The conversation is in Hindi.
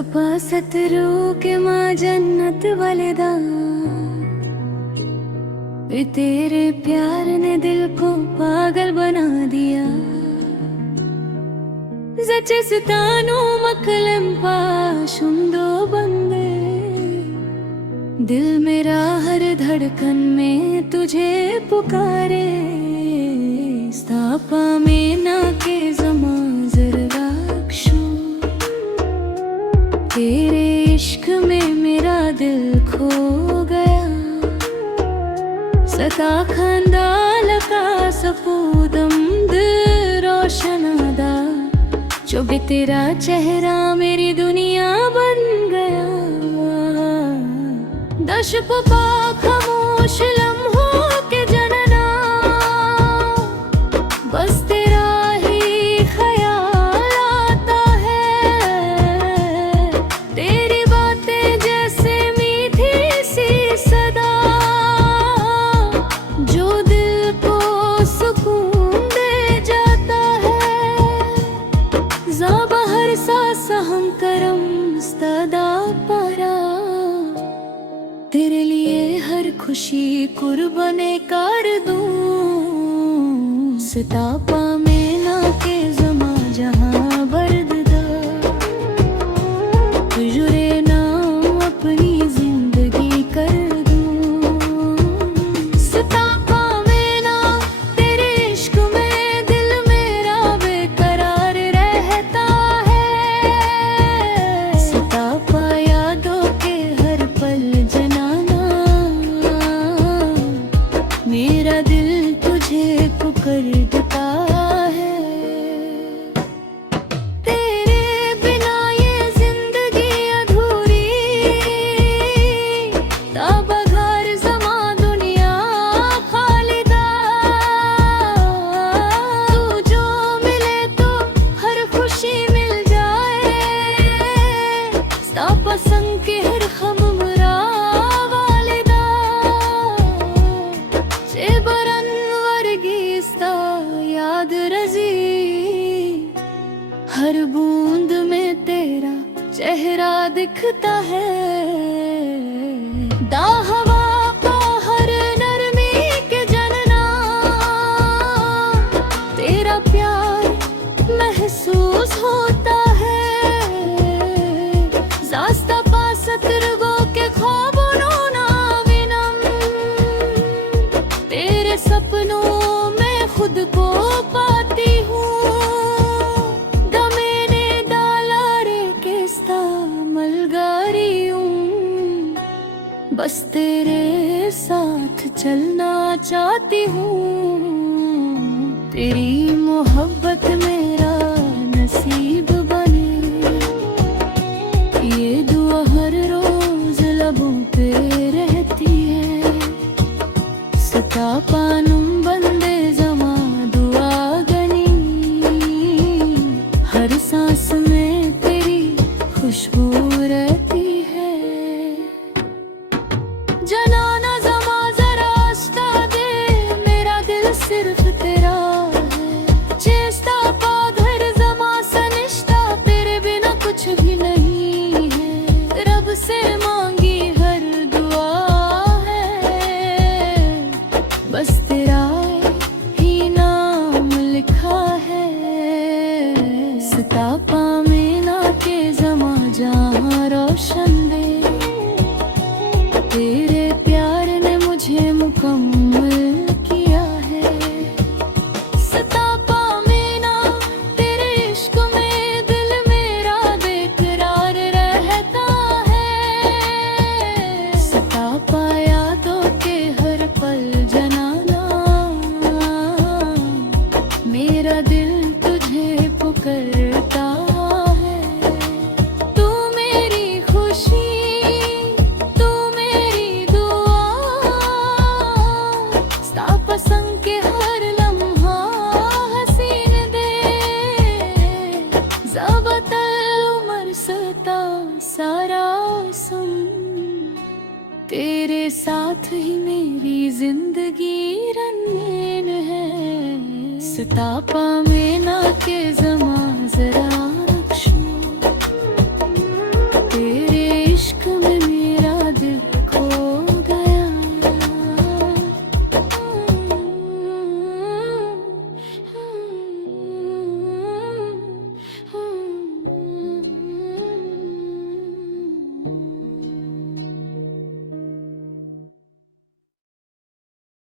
सपासत रो के माँ जन्नत वालेदा, वे तेरे प्यार ने दिल को पागल बना दिया। जचे सितानो मकलम पाशुंदो बंदे, दिल मेरा हर धड़कन में तुझे पुकारे। स्थापा में ना के जमा जरवाक्षु, तेरे इश्क में मेरा दिल खो गया। सता खंदालका सपूदम दिल रोशनादा, जो भी तेरा चेहरा मेरी दुनिया बन गया। दश पपा खामोश लम्हों के जनना, बस तेरा ही ख्याल आता है। तेरी बातें जैसे मीठी सी सदा, जो दिल को सुकून दे जाता है। ज़ाबा हर सांस हम करम सदा पारा, तेरे लिए हर खुशी कुर्बाने कर दूं। सितापा में ना के जमा जहां बर्ददा, तुझे नाम अपनी जिंदगी कर दूं। सितापा में ना तेरे इश्क में दिल मेरा बेकरार रहता है। सितापा यादों के हर पल मेरा दिल तुझे पुकारता है। तेरे बिना ये जिंदगी अधूरी, ताबघर ज़मा दुनिया खालिदा। तू जो मिले तो हर खुशी मिल जाए, पसंद के हर खम याद रजी। हर बूंद में तेरा चेहरा दिखता है। दा हवा का हर नरमी के जनना, तेरा प्यार महसूस होता है। ज़ास्ता पासत रगो के ख्वाबों ना विनम, तेरे सपनों खुद को पाती हूँ। दमेने डाला रे केस्ता मलगारी हूँ, बस तेरे साथ चलना चाहती हूँ। तेरी मोहब्बत मेरा नसीब बने, ये दुआ हर रोज लबों पे रहती है। सितापा बंदे जमा दुआ गनी, हर सांस में तेरी खुशबू रहती है। जनाना जमा जरा आस्था दे, मेरा दिल सिर्फ तेरा है। चेष्टा पा घर जमा सनिष्ठा, तेरे बिना कुछ भी नहीं है। रब से मांगी हर दुआ है, बस तेरा ही नाम लिखा है। सितापा में ना के जमा जहां रोशन दे, तेरे प्यार ने मुझे मुकम्मल किया है। सितापा में ना तेरे इश्क में दिल मेरा बेकरार रहता है। सितापा यादों के हर पल मेरा दिल तुझे पुकारता है। तू मेरी खुशी, तू मेरी दुआ, पसंद के हर लम्हा हसीन दे। ज़ाबतल उमर सता सारा सुन, तेरे साथ ही मेरी जिंदगी रंगीन है। सितापा में ना के जमा जरा